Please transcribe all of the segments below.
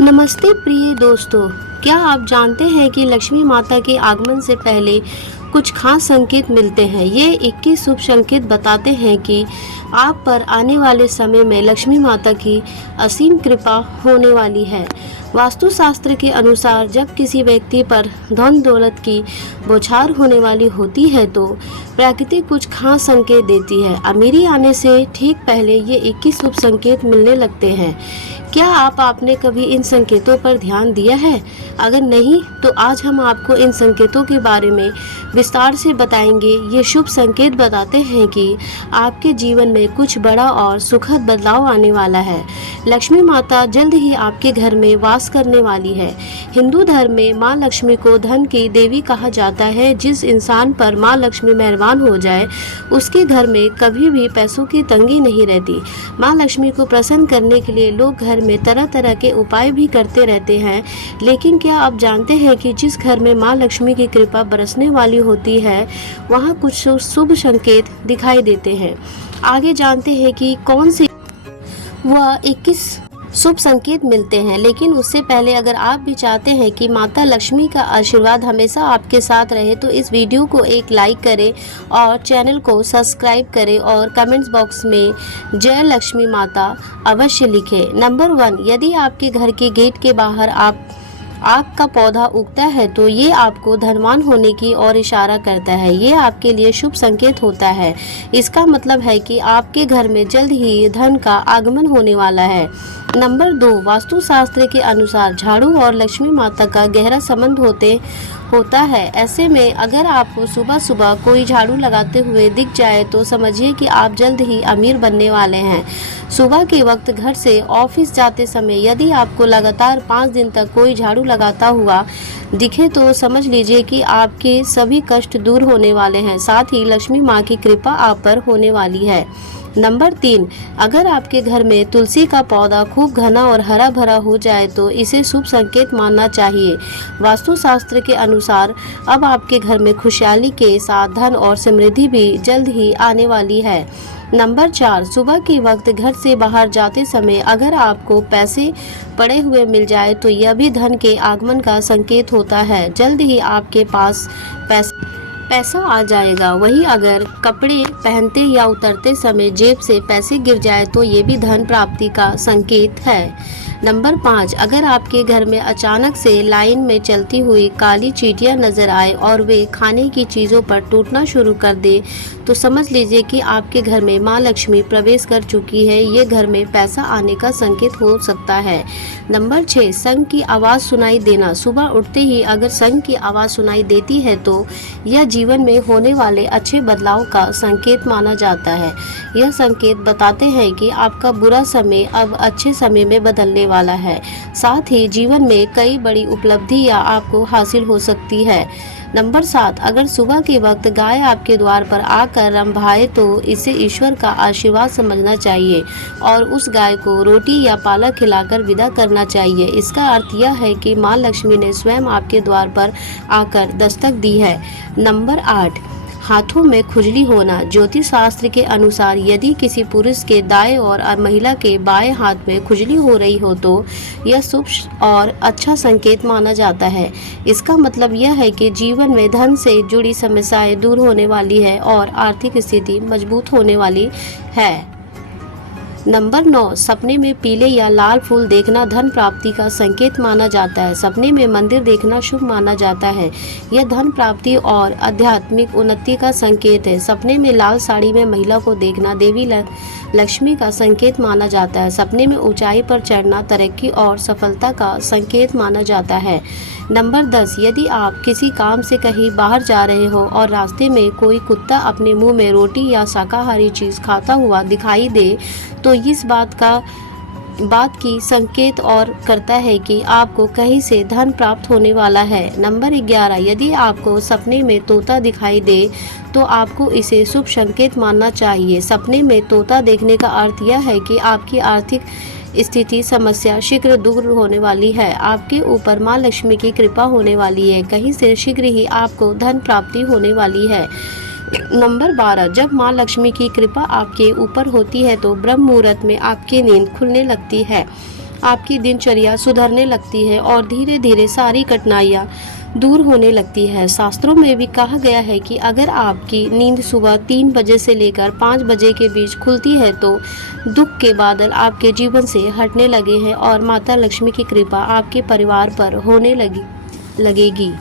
नमस्ते प्रिय दोस्तों, क्या आप जानते हैं कि लक्ष्मी माता के आगमन से पहले कुछ खास संकेत मिलते हैं। ये 21 शुभ संकेत बताते हैं कि आप पर आने वाले समय में लक्ष्मी माता की असीम कृपा होने वाली है। वास्तुशास्त्र के अनुसार जब किसी व्यक्ति पर धन दौलत की बौछार होने वाली होती है तो प्रकृति कुछ खास संकेत देती है। अमीरी आने से ठीक पहले ये 21 शुभ संकेत मिलने लगते हैं। क्या आपने कभी इन संकेतों पर ध्यान दिया है? अगर नहीं तो आज हम आपको इन संकेतों के बारे में विस्तार से बताएंगे। ये शुभ संकेत बताते हैं कि आपके जीवन में कुछ बड़ा और सुखद बदलाव आने वाला है। लक्ष्मी माता जल्द ही आपके घर में वास करने वाली है। हिंदू धर्म में माँ लक्ष्मी को धन की देवी कहा जाता है। जिस इंसान पर माँ लक्ष्मी मेहरबान हो जाए उसके घर में कभी भी पैसों की तंगी नहीं रहती। माँ लक्ष्मी को प्रसन्न करने के लिए लोग घर में तरह तरह के उपाय भी करते रहते हैं, लेकिन क्या आप जानते हैं कि जिस घर में माँ लक्ष्मी की कृपा बरसने वाली होती है वहाँ कुछ शुभ संकेत दिखाई देते हैं। आगे जानते हैं कि कौन से वह 21 शुभ संकेत मिलते हैं। लेकिन उससे पहले अगर आप भी चाहते हैं कि माता लक्ष्मी का आशीर्वाद हमेशा आपके साथ रहे तो इस वीडियो को एक लाइक करें और चैनल को सब्सक्राइब करें और कमेंट्स बॉक्स में जय लक्ष्मी माता अवश्य लिखें। नंबर 1, यदि आपके घर के गेट के बाहर आग का पौधा उगता है तो ये आपको धनवान होने की ओर इशारा करता है। ये आपके लिए शुभ संकेत होता है। इसका मतलब है कि आपके घर में जल्द ही धन का आगमन होने वाला है। नंबर 2, वास्तुशास्त्र के अनुसार झाड़ू और लक्ष्मी माता का गहरा संबंध होता है। ऐसे में अगर आपको सुबह सुबह कोई झाड़ू लगाते हुए दिख जाए तो समझिए कि आप जल्द ही अमीर बनने वाले हैं। सुबह के वक्त घर से ऑफिस जाते समय यदि आपको लगातार 5 दिन तक कोई झाड़ू लगाता हुआ दिखे तो समझ लीजिए कि आपके सभी कष्ट दूर होने वाले हैं। साथ ही लक्ष्मी माँ की कृपा आप पर होने वाली है। नंबर 3, अगर आपके घर में तुलसी का पौधा खूब घना और हरा भरा हो जाए तो इसे शुभ संकेत मानना चाहिए। वास्तुशास्त्र के अनुसार अब आपके घर में खुशहाली के साथ धन और समृद्धि भी जल्द ही आने वाली है। नंबर 4, सुबह के वक्त घर से बाहर जाते समय अगर आपको पैसे पड़े हुए मिल जाए तो यह भी धन के आगमन का संकेत होता है। जल्द ही आपके पास पैसा आ जाएगा। वहीं अगर कपड़े पहनते या उतरते समय जेब से पैसे गिर जाए तो ये भी धन प्राप्ति का संकेत है। नंबर 5, अगर आपके घर में अचानक से लाइन में चलती हुई काली चींटियां नजर आए और वे खाने की चीज़ों पर टूटना शुरू कर दे तो समझ लीजिए कि आपके घर में माँ लक्ष्मी प्रवेश कर चुकी है। ये घर में पैसा आने का संकेत हो सकता है। नंबर 6, शंख की आवाज़ सुनाई देना। सुबह उठते ही अगर शंख की आवाज़ सुनाई देती है तो यह जीवन में होने वाले अच्छे बदलाव का संकेत माना जाता है। यह संकेत बताते हैं कि आपका बुरा समय अब अच्छे समय में बदलने वाला है। साथ ही जीवन में कई बड़ी उपलब्धियां आपको हासिल हो सकती है। नंबर 7, अगर सुबह के वक्त गाय आपके द्वार पर आकर रंभाए तो इसे ईश्वर का आशीर्वाद समझना चाहिए और उस गाय को रोटी या पालक खिलाकर विदा करना चाहिए। इसका अर्थ यह है कि माँ लक्ष्मी ने स्वयं आपके द्वार पर आकर दस्तक दी है। नंबर 8, हाथों में खुजली होना। ज्योतिष शास्त्र के अनुसार यदि किसी पुरुष के दाएं और महिला के बाएं हाथ में खुजली हो रही हो तो यह शुभ और अच्छा संकेत माना जाता है। इसका मतलब यह है कि जीवन में धन से जुड़ी समस्याएं दूर होने वाली है और आर्थिक स्थिति मजबूत होने वाली है। नंबर 9, सपने में पीले या लाल फूल देखना धन प्राप्ति का संकेत माना जाता है। सपने में मंदिर देखना शुभ माना जाता है। यह धन प्राप्ति और आध्यात्मिक उन्नति का संकेत है। सपने में लाल साड़ी में महिला को देखना देवी लक्ष्मी का संकेत माना जाता है। सपने में ऊंचाई पर चढ़ना तरक्की और सफलता का संकेत माना जाता है। नंबर 10, यदि आप किसी काम से कहीं बाहर जा रहे हो और रास्ते में कोई कुत्ता अपने मुंह में रोटी या शाकाहारी चीज़ खाता हुआ दिखाई दे तो इस बात की संकेत और करता है कि आपको कहीं से धन प्राप्त होने वाला है। नंबर 11, यदि आपको सपने में तोता दिखाई दे तो आपको इसे शुभ संकेत मानना चाहिए। सपने में तोता देखने का अर्थ यह है कि आपकी आर्थिक स्थिति समस्या शीघ्र दूर होने वाली है। आपके ऊपर माँ लक्ष्मी की कृपा होने वाली है। कहीं से शीघ्र ही आपको धन प्राप्ति होने वाली है। नंबर 12, जब माँ लक्ष्मी की कृपा आपके ऊपर होती है तो ब्रह्म मुहूर्त में आपकी नींद खुलने लगती है। आपकी दिनचर्या सुधरने लगती है और धीरे धीरे सारी कठिनाइयाँ दूर होने लगती है। शास्त्रों में भी कहा गया है कि अगर आपकी नींद सुबह 3 बजे से लेकर 5 बजे के बीच खुलती है तो दुख के बादल आपके जीवन से हटने लगे हैं और माता लक्ष्मी की कृपा आपके परिवार पर होने लगेगी।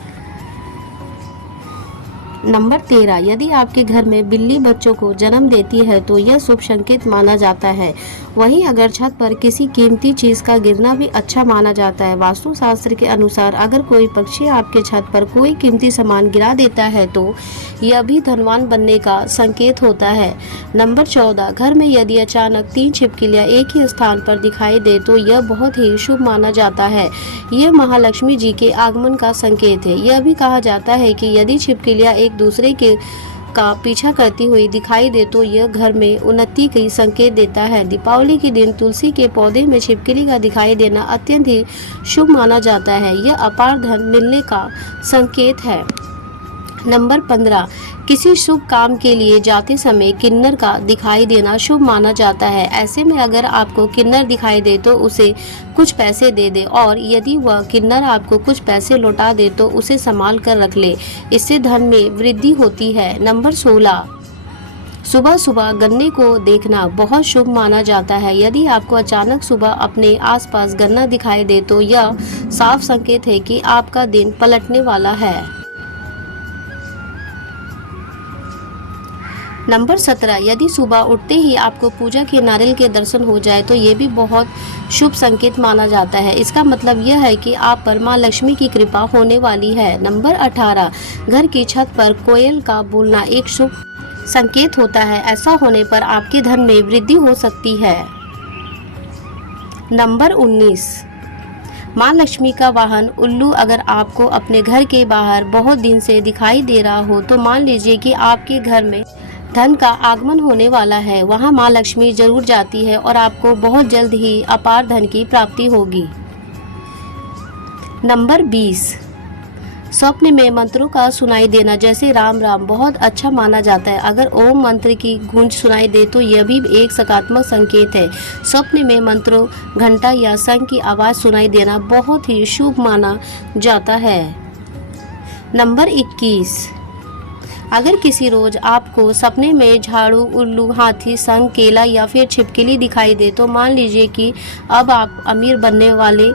नंबर 13, यदि आपके घर में बिल्ली बच्चों को जन्म देती है तो यह शुभ संकेत माना जाता है। वहीं अगर छत पर किसी कीमती चीज का गिरना भी अच्छा माना जाता है। वास्तु शास्त्र के अनुसार अगर कोई पक्षी आपके छत पर कोई कीमती सामान गिरा देता है तो यह भी धनवान बनने का संकेत होता है। नंबर 14, घर में यदि अचानक 3 छिपकलियां एक ही स्थान पर दिखाई दे तो यह बहुत ही शुभ माना जाता है। यह महालक्ष्मी जी के आगमन का संकेत है। यह भी कहा जाता है कि यदि छिपकलियां एक दूसरे के का पीछा करती हुई दिखाई दे तो यह घर में उन्नति का संकेत देता है। दीपावली के दिन तुलसी के पौधे में छिपकली का दिखाई देना अत्यंत ही शुभ माना जाता है। यह अपार धन मिलने का संकेत है। नंबर 15, किसी शुभ काम के लिए जाते समय किन्नर का दिखाई देना शुभ माना जाता है। ऐसे में अगर आपको किन्नर दिखाई दे तो उसे कुछ पैसे दे दे और यदि वह किन्नर आपको कुछ पैसे लौटा दे तो उसे संभाल कर रख ले, इससे धन में वृद्धि होती है। नंबर 16, सुबह सुबह गन्ने को देखना बहुत शुभ माना जाता है। यदि आपको अचानक सुबह अपने आसपास गन्ना दिखाई दे तो यह साफ संकेत है कि आपका दिन पलटने वाला है। नंबर 17, यदि सुबह उठते ही आपको पूजा के नारियल के दर्शन हो जाए तो ये भी बहुत शुभ संकेत माना जाता है। इसका मतलब यह है कि आप पर माँ लक्ष्मी की कृपा होने वाली है। नंबर 18, घर की छत पर कोयल का बोलना एक शुभ संकेत होता है। ऐसा होने पर आपके धन में वृद्धि हो सकती है। नंबर 19, माँ लक्ष्मी का वाहन उल्लू अगर आपको अपने घर के बाहर बहुत दिन से दिखाई दे रहा हो तो मान लीजिए कि आपके घर में धन का आगमन होने वाला है। वहाँ माँ लक्ष्मी जरूर जाती है और आपको बहुत जल्द ही अपार धन की प्राप्ति होगी। नंबर 20, स्वप्न में मंत्रों का सुनाई देना जैसे राम राम बहुत अच्छा माना जाता है। अगर ओम मंत्र की गूंज सुनाई दे तो यह भी एक सकारात्मक संकेत है। स्वप्न में मंत्रों, घंटा या शंख की आवाज़ सुनाई देना बहुत ही शुभ माना जाता है। नंबर 21, अगर किसी रोज आपको सपने में झाड़ू, उल्लू, हाथी, शंख, केला या फिर छिपकली दिखाई दे तो मान लीजिए कि अब आप अमीर बनने वाले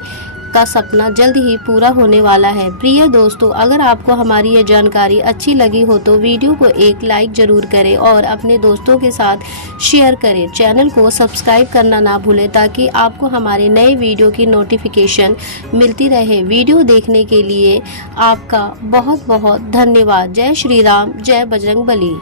का सपना जल्द ही पूरा होने वाला है। प्रिय दोस्तों, अगर आपको हमारी ये जानकारी अच्छी लगी हो तो वीडियो को एक लाइक जरूर करें और अपने दोस्तों के साथ शेयर करें। चैनल को सब्सक्राइब करना ना भूलें ताकि आपको हमारे नए वीडियो की नोटिफिकेशन मिलती रहे। वीडियो देखने के लिए आपका बहुत बहुत धन्यवाद। जय श्री राम, जय बजरंग बली।